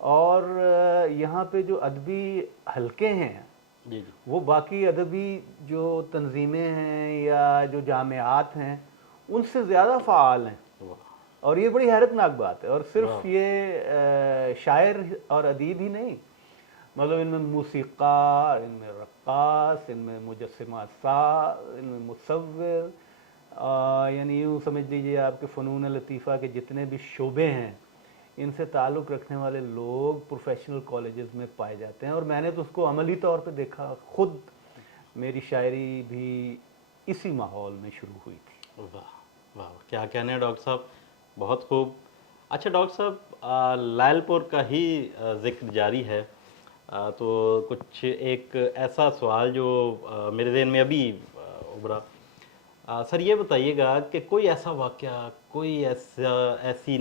اور یہاں پہ جو ادبی حلقے ہیں جی جی وہ باقی ادبی جو تنظیمیں ہیں یا جو جامعات ہیں ان سے زیادہ فعال ہیں، واہ اور یہ بڑی حیرت ناک بات ہے۔ اور صرف واہ یہ شاعر اور ادیب ہی نہیں، مطلب ان میں موسیقار، ان میں رقاص، ان میں مجسمہ ساز، ان میں مصور، یعنی یوں سمجھ لیجیے آپ کے فنون لطیفہ کے جتنے بھی شعبے ہیں ان سے تعلق رکھنے والے لوگ پروفیشنل کالجز میں پائے جاتے ہیں، اور میں نے تو اس کو عملی طور پہ دیکھا، خود میری شاعری بھی اسی ماحول میں شروع ہوئی تھی۔ واہ واہ، کیا کہنے ہیں ڈاکٹر صاحب، بہت خوب۔ اچھا ڈاکٹر صاحب، لائل پور کا ہی ذکر جاری ہے، تو کچھ ایک ایسا سوال جو میرے ذہن میں ابھی ابھرا، سر یہ بتائیے گا کہ کوئی ایسا واقعہ، کوئی ایسی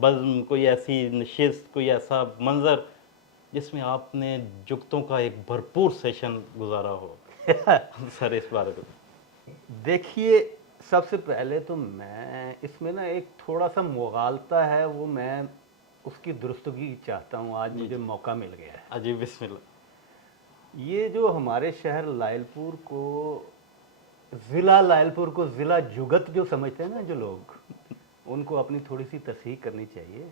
بزم، کوئی ایسی نشست، کوئی ایسا منظر جس میں آپ نے جگتوں کا ایک بھرپور سیشن گزارا ہو، سر اس بارے میں۔ دیکھیے، سب سے پہلے تو میں اس میں نا ایک تھوڑا سا مغالطہ ہے، وہ میں اس کی درستگی چاہتا ہوں، آج مجھے موقع مل گیا ہے۔ جی بسم اللہ۔ یہ جو ہمارے شہر لائل پور کو، ضلع لائل پور کو ضلع جگت جو سمجھتے ہیں نا جو لوگ، ان کو اپنی تھوڑی سی تصحیح کرنی چاہیے۔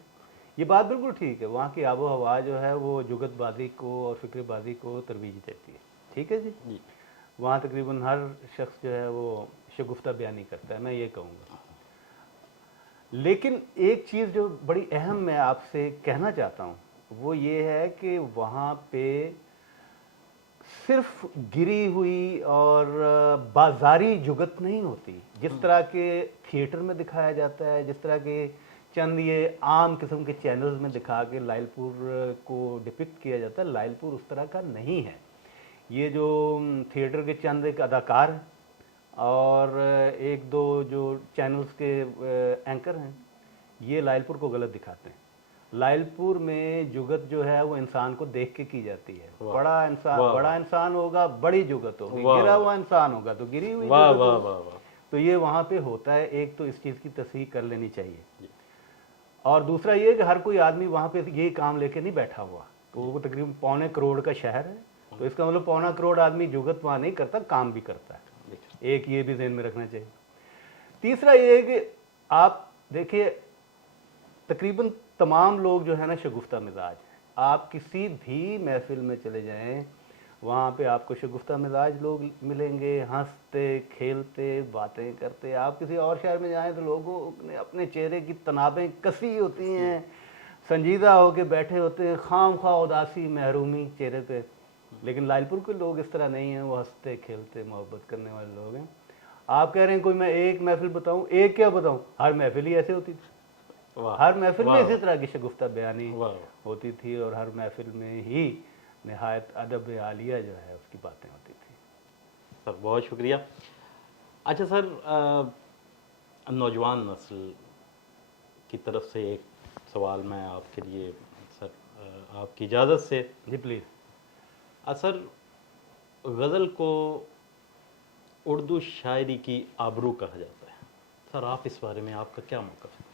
یہ بات بالکل ٹھیک ہے، وہاں کی آب و ہوا جو ہے وہ جگت بازی کو اور فکر بازی کو ترویج دیتی ہے، ٹھیک ہے جی۔ جی وہاں تقریباً ہر شخص جو ہے وہ شگفتہ بیانی کرتا ہے، میں یہ کہوں گا۔ لیکن ایک چیز جو بڑی اہم میں آپ سے کہنا چاہتا ہوں وہ یہ ہے کہ وہاں پہ صرف گری ہوئی اور بازاری جگت نہیں ہوتی، جس طرح کے تھیٹر میں دکھایا جاتا ہے، جس طرح کے چند یہ عام قسم کے چینلز میں دکھا کے لائل پور کو ڈپکٹ کیا جاتا ہے، لائل پور اس طرح کا نہیں ہے۔ یہ جو تھیٹر کے چند ایک اداکار ہیں اور ایک دو جو چینلز کے اینکر ہیں، یہ لائل پور کو غلط دکھاتے ہیں۔ لائل پور میں جگت جو ہے وہ انسان کو دیکھ کے کی جاتی ہے۔ بڑا انسان ہوگا بڑی جگت ہوگی، گرا ہوا انسان ہوگا تو گری ہوئی جگت ہوگی۔ تو یہ وہاں پہ ہوتا ہے، ایک تو اس چیز کی تصحیح کر لینی چاہیے۔ اور دوسرا یہ کہ ہر کوئی آدمی وہاں پہ یہ کام لے کے نہیں بیٹھا ہوا، تو وہ تقریباً 1.25 کروڑ کا شہر ہے، تو اس کا مطلب 1.25 کروڑ آدمی جگت وہاں نہیں کرتا، کام بھی کرتا ہے، ایک یہ بھی ذہن میں رکھنا چاہیے۔ تیسرا یہ ہے کہ آپ دیکھیے تقریباً تمام لوگ جو ہے نا شگفتہ مزاج ہیں، آپ کسی بھی محفل میں چلے جائیں وہاں پہ آپ کو شگفتہ مزاج لوگ ملیں گے، ہنستے کھیلتے باتیں کرتے۔ آپ کسی اور شہر میں جائیں تو لوگوں اپنے چہرے کی تنابیں کسی ہوتی ہیں، سنجیدہ ہو کے بیٹھے ہوتے ہیں، خام خواہ اداسی محرومی چہرے پہ۔ لیکن لائل پور کے لوگ اس طرح نہیں ہیں، وہ ہنستے کھیلتے محبت کرنے والے لوگ ہیں۔ آپ کہہ رہے ہیں کوئی میں ایک محفل بتاؤں، ایک کیا بتاؤں، ہر محفل ہی ایسے ہوتی تھی، ہر محفل میں اسی طرح کی شگفتہ بیانی ہوتی تھی، اور ہر محفل میں ہی نہایت ادب عالیہ جو ہے اس کی باتیں ہوتی تھی۔ سر بہت شکریہ۔ اچھا سر، نوجوان نسل کی طرف سے ایک سوال میں آپ کے لیے، سر آپ کی اجازت سے۔ جی پلیز۔ سر، غزل کو اردو شاعری کی آبرو کہا جاتا ہے، سر آپ اس بارے میں آپ کا کیا موقف ہے؟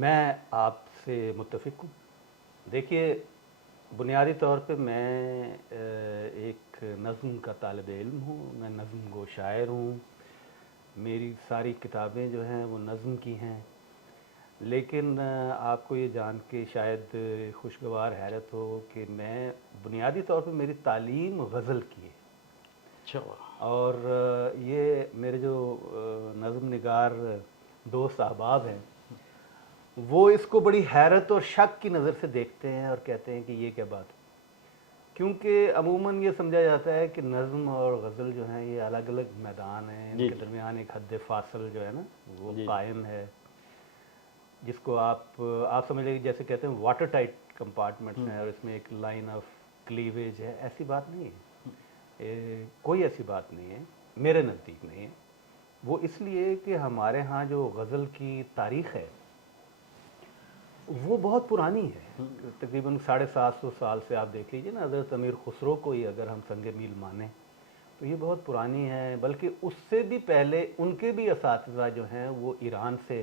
میں آپ سے متفق ہوں۔ دیکھیے، بنیادی طور پہ میں ایک نظم کا طالب علم ہوں، میں نظم گو شاعر ہوں، میری ساری کتابیں جو ہیں وہ نظم کی ہیں۔ لیکن آپ کو یہ جان کے شاید خوشگوار حیرت ہو کہ میں بنیادی طور پہ میری تعلیم غزل کی ہے، اچھا، اور یہ میرے جو نظم نگار دوست احباب ہیں وہ اس کو بڑی حیرت اور شک کی نظر سے دیکھتے ہیں اور کہتے ہیں کہ یہ کیا بات ہے، کیونکہ عموماً یہ سمجھا جاتا ہے کہ نظم اور غزل جو ہیں یہ الگ الگ میدان ہیں، ان کے درمیان ایک حد فاصل جو ہے نا وہ قائم ہے، جس کو آپ سمجھ لیں جیسے کہتے ہیں واٹر ٹائٹ کمپارٹمنٹس ہیں، اور اس میں ایک لائن آف کلیویج ہے۔ ایسی بات نہیں ہے، کوئی ایسی بات نہیں ہے، میرے نزدیک نہیں ہے۔ وہ اس لیے کہ ہمارے ہاں جو غزل کی تاریخ ہے وہ بہت پرانی ہے، تقریباً 750 سال سے آپ دیکھ لیجیے نا، حضرت امیر خسرو کو ہی اگر ہم سنگ میل مانیں تو یہ بہت پرانی ہے، بلکہ اس سے بھی پہلے ان کے بھی اساتذہ جو ہیں وہ ایران سے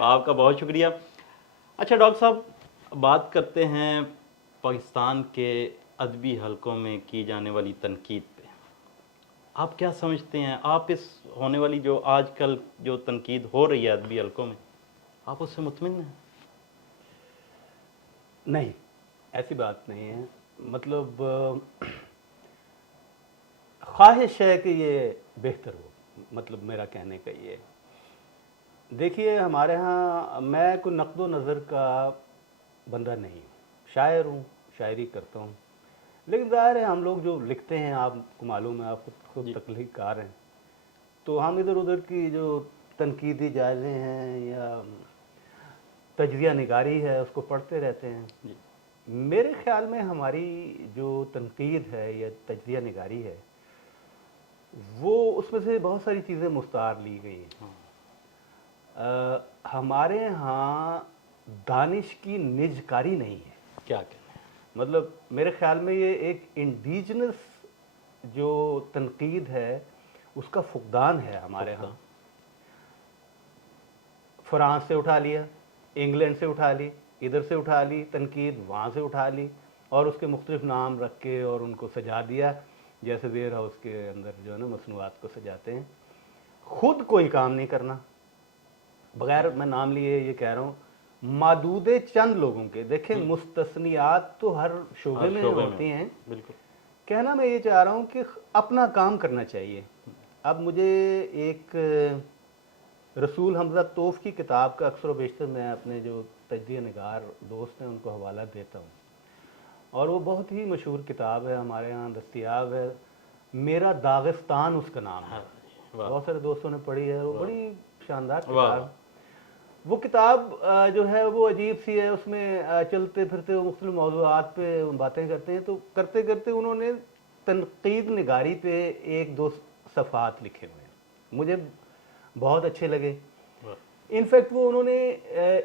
آپ کا بہت شکریہ. اچھا ڈاکٹر صاحب، بات کرتے ہیں پاکستان کے ادبی حلقوں میں کی جانے والی تنقید پہ. آپ کیا سمجھتے ہیں، آپ اس ہونے والی جو آج کل جو تنقید ہو رہی ہے ادبی حلقوں میں، آپ اس سے مطمئن ہیں؟ نہیں، ایسی بات نہیں ہے. مطلب خواہش ہے کہ یہ بہتر ہو. مطلب میرا کہنے کا یہ، دیکھیے ہمارے ہاں میں کوئی نقد و نظر کا بندہ نہیں ہوں. شاعر ہوں، شاعری کرتا ہوں، لیکن ظاہر ہے ہم لوگ جو لکھتے ہیں، آپ کو معلوم ہے، آپ خود تخلیق کار ہیں، تو ہم ادھر ادھر کی جو تنقیدی جائزے ہیں یا تجزیہ نگاری ہے اس کو پڑھتے رہتے ہیں. میرے خیال میں ہماری جو تنقید ہے یا تجزیہ نگاری ہے، وہ اس میں سے بہت ساری چیزیں مستعار لی گئی ہیں. ہمارے ہاں دانش کی نجکاری نہیں ہے. کیا کہنا ہے؟ مطلب میرے خیال میں یہ ایک انڈیجنس جو تنقید ہے اس کا فقدان ہے ہمارے ہاں. فرانس سے اٹھا لیا، انگلینڈ سے اٹھا لی، ادھر سے اٹھا لی تنقید، وہاں سے اٹھا لی، اور اس کے مختلف نام رکھ کے اور ان کو سجا دیا، جیسے ویئر ہاؤس کے اندر جو ہے نا مصنوعات کو سجاتے ہیں. خود کوئی کام نہیں کرنا. بغیر میں نام لیے یہ کہہ رہا ہوں، محدود چند لوگوں کے، دیکھیں مستثنیات تو ہر شعبے میں ہوتی ہیں. بالکل. کہنا میں یہ چاہ رہا ہوں کہ اپنا کام کرنا چاہیے. اب مجھے ایک رسول حمزہ توف کی کتاب کا اکثر و بیشتر میں اپنے جو تجزیہ نگار دوست ہیں ان کو حوالہ دیتا ہوں، اور وہ بہت ہی مشہور کتاب ہے، ہمارے ہاں دستیاب ہے. میرا داغستان اس کا نام ہے. بہت سارے دوستوں نے پڑھی ہے، وہ بڑی شاندار کتاب. وہ کتاب جو ہے وہ عجیب سی ہے. اس میں چلتے پھرتے وہ مختلف موضوعات پہ باتیں کرتے ہیں، تو کرتے کرتے انہوں نے تنقید نگاری پہ ایک دو صفحات لکھے ہوئے ہیں، مجھے بہت اچھے لگے. انفیکٹ وہ انہوں نے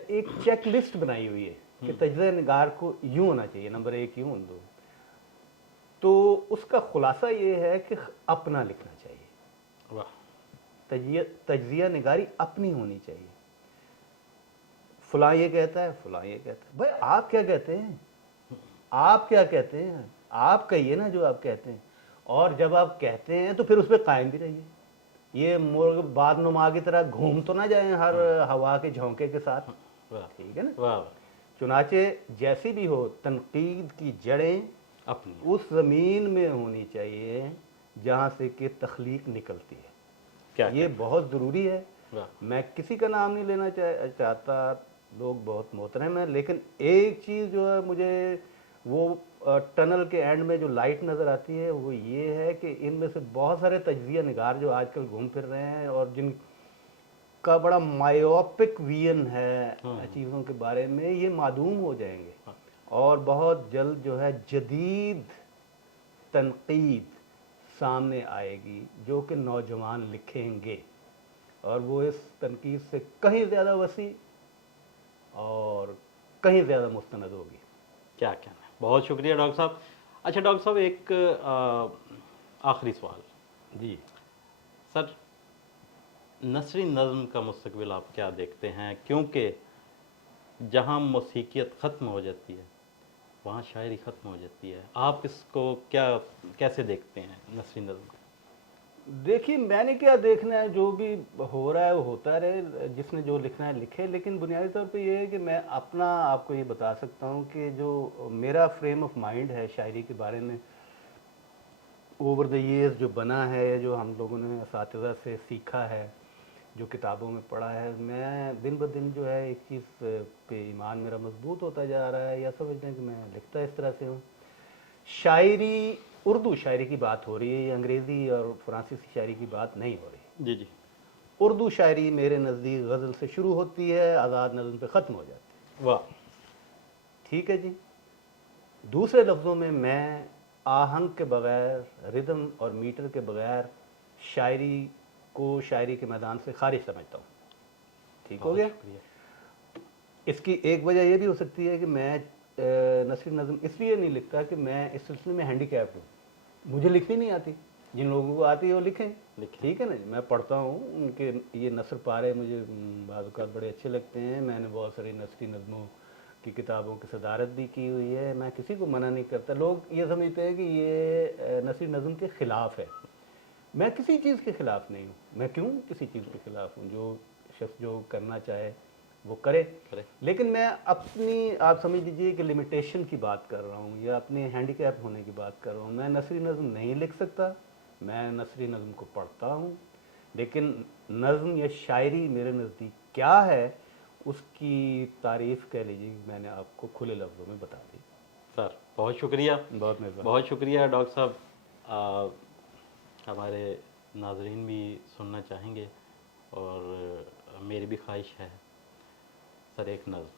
ایک چیک لسٹ بنائی ہوئی ہے کہ تجزیہ نگار کو یوں ہونا چاہیے، نمبر 1 یوں دو. تو اس کا خلاصہ یہ ہے کہ اپنا لکھنا چاہیے. تجزیہ نگاری اپنی ہونی چاہیے. فلاں یہ کہتا ہے، فلاں یہ کہتا ہے. بھائی آپ کیا کہتے ہیں؟ آپ کیا کہتے ہیں؟ آپ کہیے نا جو آپ کہتے ہیں، اور جب آپ کہتے ہیں تو پھر اس پہ قائم بھی رہیے. یہ مرغ بعد نما کی طرح گھوم تو نہ جائیں ہر ہوا کے جھونکے کے ساتھ. ٹھیک ہے نا؟ چنانچہ جیسی بھی ہو، تنقید کی جڑیں اپنی اس زمین میں ہونی چاہیے جہاں سے کہ تخلیق نکلتی ہے. یہ بہت ضروری ہے. میں کسی کا نام نہیں لینا چاہتا، لوگ بہت محترم ہیں، لیکن ایک چیز جو ہے مجھے وہ ٹنل کے اینڈ میں جو لائٹ نظر آتی ہے وہ یہ ہے کہ ان میں سے بہت سارے تجزیہ نگار جو آج کل گھوم پھر رہے ہیں اور جن کا بڑا مائیوپک ویژن ہے چیزوں کے بارے میں، یہ معدوم ہو جائیں گے. اور بہت جلد جو ہے جدید تنقید سامنے آئے گی جو کہ نوجوان لکھیں گے، اور وہ اس تنقید سے کہیں زیادہ وسیع اور کہیں زیادہ مستند ہوگی. کیا کہنا ہے. بہت شکریہ ڈاکٹر صاحب. اچھا ڈاکٹر صاحب، ایک آخری سوال. جی سر، نثری نظم کا مستقبل آپ کیا دیکھتے ہیں؟ کیونکہ جہاں موسیقیت ختم ہو جاتی ہے وہاں شاعری ختم ہو جاتی ہے. آپ اس کو کیسے دیکھتے ہیں نثری نظم کو؟ دیکھیے میں نے کیا دیکھنا ہے، جو بھی ہو رہا ہے وہ ہوتا رہے، جس نے جو لکھنا ہے لکھے. لیکن بنیادی طور پہ یہ ہے کہ میں اپنا آپ کو یہ بتا سکتا ہوں کہ جو میرا فریم آف مائنڈ ہے شاعری کے بارے میں اوور دا ایئرز جو بنا ہے، یا جو ہم لوگوں نے اساتذہ سے سیکھا ہے، جو کتابوں میں پڑھا ہے، میں دن بدن جو ہے ایک چیز پہ ایمان میرا مضبوط ہوتا جا رہا ہے، یا سمجھتے ہیں کہ میں لکھتا اس طرح سے ہوں. شاعری، اردو شاعری کی بات ہو رہی ہے، یہ انگریزی اور فرانسیسی شاعری کی بات نہیں ہو رہی. جی جی. اردو شاعری میرے نزدیک غزل سے شروع ہوتی ہے، آزاد نظم پہ ختم ہو جاتی ہے. واہ. ٹھیک ہے جی. دوسرے لفظوں میں آہنگ کے بغیر، ردم اور میٹر کے بغیر شاعری کو شاعری کے میدان سے خارج سمجھتا ہوں. ٹھیک ہو گیا. اس کی ایک وجہ یہ بھی ہو سکتی ہے کہ میں نثری نظم اس لیے نہیں لکھتا کہ میں اس سلسلے میں ہینڈی کیپ ہوں، مجھے لکھنی نہیں آتی. جن لوگوں کو آتی ہے وہ لکھیں، لکھیں۔ ٹھیک ہے نا. میں پڑھتا ہوں ان کے یہ نثر پارے مجھے بعض اوقات بڑے اچھے لگتے ہیں. میں نے بہت ساری نثری نظموں کی کتابوں کی صدارت بھی کی ہوئی ہے. میں کسی کو منع نہیں کرتا. لوگ یہ سمجھتے ہیں کہ یہ نثری نظم کے خلاف ہے. میں کسی چیز کے خلاف نہیں ہوں. میں کیوں کسی چیز کے خلاف ہوں؟ جو شخص جو کرنا چاہے وہ کرے. لیکن میں اپنی آپ سمجھ لیجئے کہ لمیٹیشن کی بات کر رہا ہوں یا اپنے ہینڈی کیپ ہونے کی بات کر رہا ہوں. میں نثری نظم نہیں لکھ سکتا. میں نثری نظم کو پڑھتا ہوں، لیکن نظم یا شاعری میرے نزدیک کیا ہے اس کی تعریف کہہ لیجیے میں نے آپ کو کھلے لفظوں میں بتا دی. سر بہت شکریہ، بہت مہربانی. بہت شکریہ ڈاکٹر صاحب. ہمارے ناظرین بھی سننا چاہیں گے اور میری بھی خواہش ہے سر ایک نظم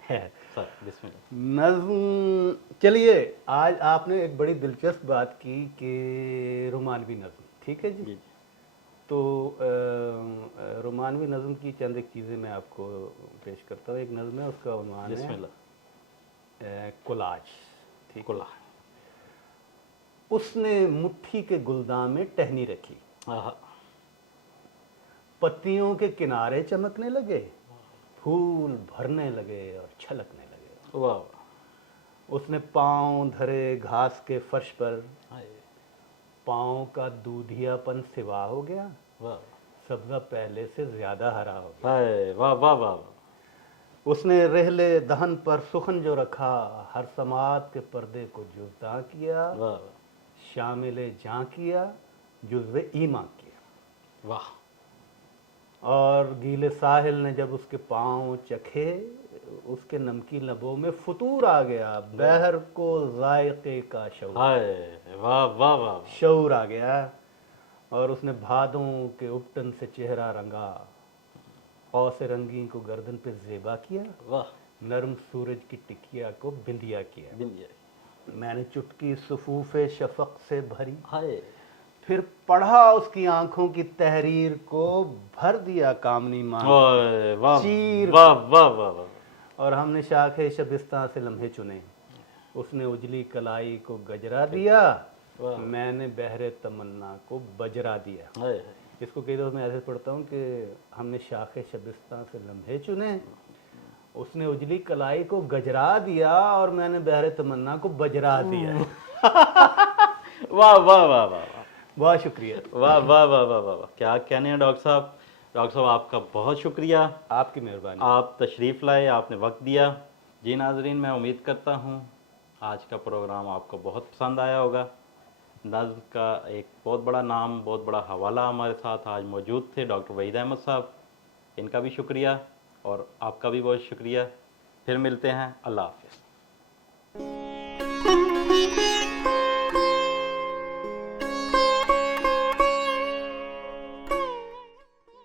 ہے سر. بسم اللہ. نظم. چلیے آج آپ نے ایک بڑی دلچسپ بات کی کہ رومانوی نظم، ٹھیک ہے جی. تو رومانوی نظم کی چند ایک چیزیں میں آپ کو پیش کرتا ہوں. ایک نظم ہے، اس کا عنوان بسم ہے اللہ. کولاج. ٹھیک ہے. کلا. اس نے مٹھی کے گلدان میں ٹہنی رکھی، پتیوں کے کنارے چمکنے لگے، پھول بھرنے لگے اور چھلکنے لگے. واہ. اس نے پاؤں دھرے گھاس کے فرش پر، ہائے. پاؤں کا دودھیا پن سوا ہو گیا، واہ. سبزہ پہلے سے زیادہ ہرا ہو گیا. ہائے. واہ واہ واہ. اس نے رحلے دہن پر سخن جو رکھا، ہر سماعت کے پردے کو جزداں کیا، واہ شامل جاں کیا، جزو ایماں کیا. واہ. اور گیلے ساحل نے جب اس کے پاؤں چکھے، اس کے نمکین لبوں میں فطور آ گیا، بحر کو ذائقے کا شعور. ہائے. واہ واہ واہ. شعور آ گیا. اور اس نے بھادوں کے اپٹن سے چہرہ رنگا، قوس رنگین کو گردن پہ زیبا کیا، واہ. نرم سورج کی ٹکیا کو بندیا کیا. بندیا. میں نے چٹکی صفوف شفق سے بھری، ہائے. پھر پڑھا اس کی آنکھوں کی تحریر کو، بھر دیا کامنی مان واہ چیر. واہ واہ واہ واہ. اور ہم نے شاخ شبستان سے لمحے چنے، اس نے اجلی کلائی کو گجرا دیا، میں نے بحر تمنا کو بجرا دیا. ہائے. اس کو کئی دفعہ میں ایسے پڑھتا ہوں کہ ہم نے شاخ شبستان سے لمحے چنے، اس نے اجلی کلائی کو گجرا دیا اور میں نے بحر تمنا کو بجرا دیا. واہ واہ واہ واہ. بہت شکریہ. واہ واہ واہ واہ واہ. کیا کہنے ہیں ڈاکٹر صاحب. ڈاکٹر صاحب آپ کا بہت شکریہ. آپ کی مہربانی. آپ تشریف لائے، آپ نے وقت دیا. جی ناظرین، میں امید کرتا ہوں آج کا پروگرام آپ کو بہت پسند آیا ہوگا. نظم کا ایک بہت بڑا نام، بہت بڑا حوالہ ہمارے ساتھ آج موجود تھے ڈاکٹر وحید احمد صاحب. ان کا بھی شکریہ اور آپ کا بھی بہت شکریہ. پھر ملتے ہیں. اللہ حافظ.